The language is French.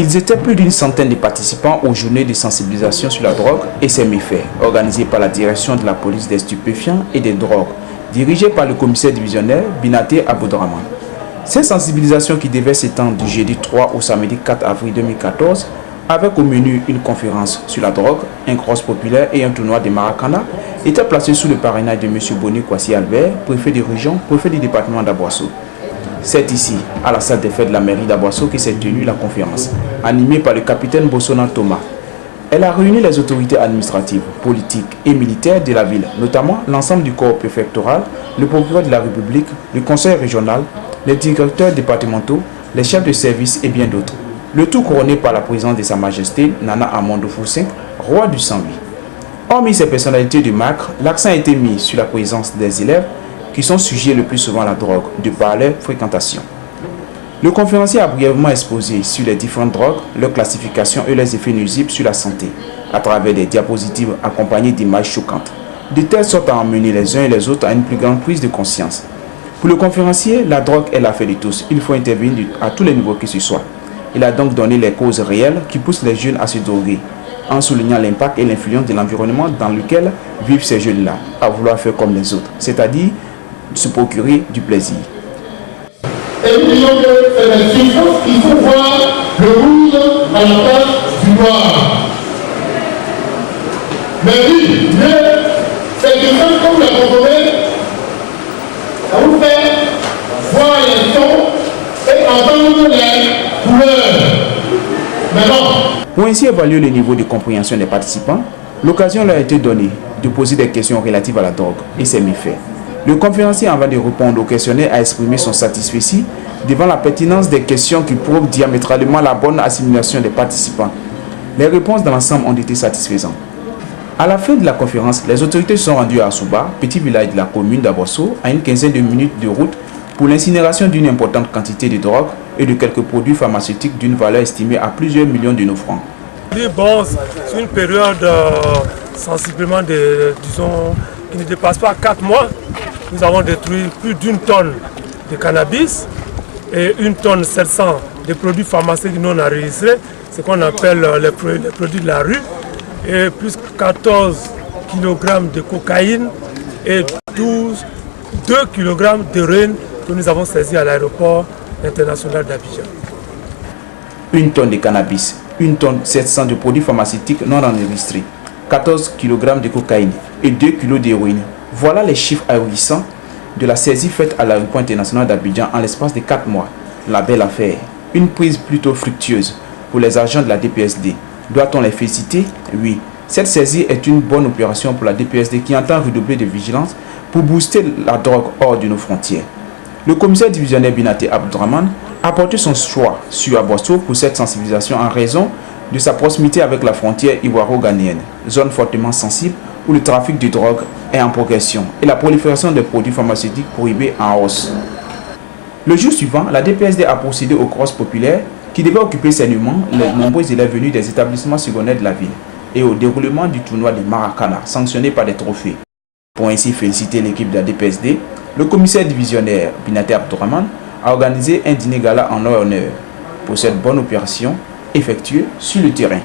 Ils étaient plus d'une centaine de participants aux journées de sensibilisation sur la drogue et ses méfaits, organisées par la direction de la police des stupéfiants et des drogues, dirigée par le commissaire divisionnaire Binaté Aboudraman. Ces sensibilisations qui devaient s'étendre du jeudi 3 au samedi 4 avril 2014, avec au menu une conférence sur la drogue, un cross populaire et un tournoi de Maracana, étaient placées sous le parrainage de M. Boni Kwasi Albert, préfet de région, préfet du département d'Aboasso. C'est ici, à la salle des fêtes de la mairie d'Aboasso, que s'est tenue la conférence, animée par le capitaine Bossona Thomas. Elle a réuni les autorités administratives, politiques et militaires de la ville, notamment l'ensemble du corps préfectoral, le procureur de la République, le conseil régional, les directeurs départementaux, les chefs de service et bien d'autres. Le tout couronné par la présence de Sa Majesté Nana Amadou Foussin, roi du Saint-Louis. Hormis ces personnalités de marque, l'accent a été mis sur la présence des élèves qui sont sujets le plus souvent à la drogue, de par leur fréquentation. Le conférencier a brièvement exposé sur les différentes drogues, leur classification et leurs effets nuisibles sur la santé, à travers des diapositives accompagnées d'images choquantes, de telle sorte à emmener les uns et les autres à une plus grande prise de conscience. Pour le conférencier, la drogue est l'affaire de tous. Il faut intervenir à tous les niveaux que ce soit. Il a donc donné les causes réelles qui poussent les jeunes à se droguer, en soulignant l'impact et l'influence de l'environnement dans lequel vivent ces jeunes-là, à vouloir faire comme les autres, c'est-à-dire se procurer du plaisir. Et nous disons que c'est des chiffres, il faut voir le rouge à la place du noir. Mais oui, mais c'est des gens comme la consommer, ça vous fait voir les sons et entendre les couleurs. Mais non. Pour ainsi évaluer le niveau de compréhension des participants, l'occasion leur a été donnée de poser des questions relatives à la drogue et ses méfaits. Le conférencier, avant de répondre aux questionnaires, a exprimé son satisfait devant la pertinence des questions qui prouvent diamétralement la bonne assimilation des participants. Les réponses dans l'ensemble ont été satisfaisantes. À la fin de la conférence, les autorités sont rendues à Assouba, petit village de la commune d'Aboasso, à une quinzaine de minutes de route pour l'incinération d'une importante quantité de drogue et de quelques produits pharmaceutiques d'une valeur estimée à plusieurs millions de nos francs. Bon, c'est une période sensiblement disons, qui ne dépasse pas 4 mois. Nous avons détruit plus d'1 tonne de cannabis et 1 tonne 700 de produits pharmaceutiques non enregistrés, ce qu'on appelle les produits de la rue, et plus 14 kg de cocaïne et 2 kg d'héroïne que nous avons saisi à l'aéroport international d'Abidjan. 1 tonne de cannabis, 1 tonne 700 de produits pharmaceutiques non enregistrés, 14 kg de cocaïne et 2 kg d'héroïne. Voilà les chiffres ahurissants de la saisie faite à l'aéroport international d'Abidjan en l'espace de 4 mois. La belle affaire, une prise plutôt fructueuse pour les agents de la DPSD. Doit-on les féliciter? Oui. Cette saisie est une bonne opération pour la DPSD qui entend redoubler de vigilance pour booster la drogue hors de nos frontières. Le commissaire divisionnaire Binaté Aboudraman a porté son choix sur Aboasso pour cette sensibilisation en raison de sa proximité avec la frontière ivoiro-ghanéenne, zone fortement sensible où le trafic de drogue est en progression et la prolifération des produits pharmaceutiques prohibés en hausse. Le jour suivant, la DPSD a procédé au cross populaire qui devait occuper sainement les nombreux élèves venus des établissements secondaires de la ville et au déroulement du tournoi de Maracana, sanctionné par des trophées. Pour ainsi féliciter l'équipe de la DPSD, le commissaire divisionnaire Binaté Abdourahmane a organisé un dîner gala en leur honneur pour cette bonne opération effectuée sur le terrain.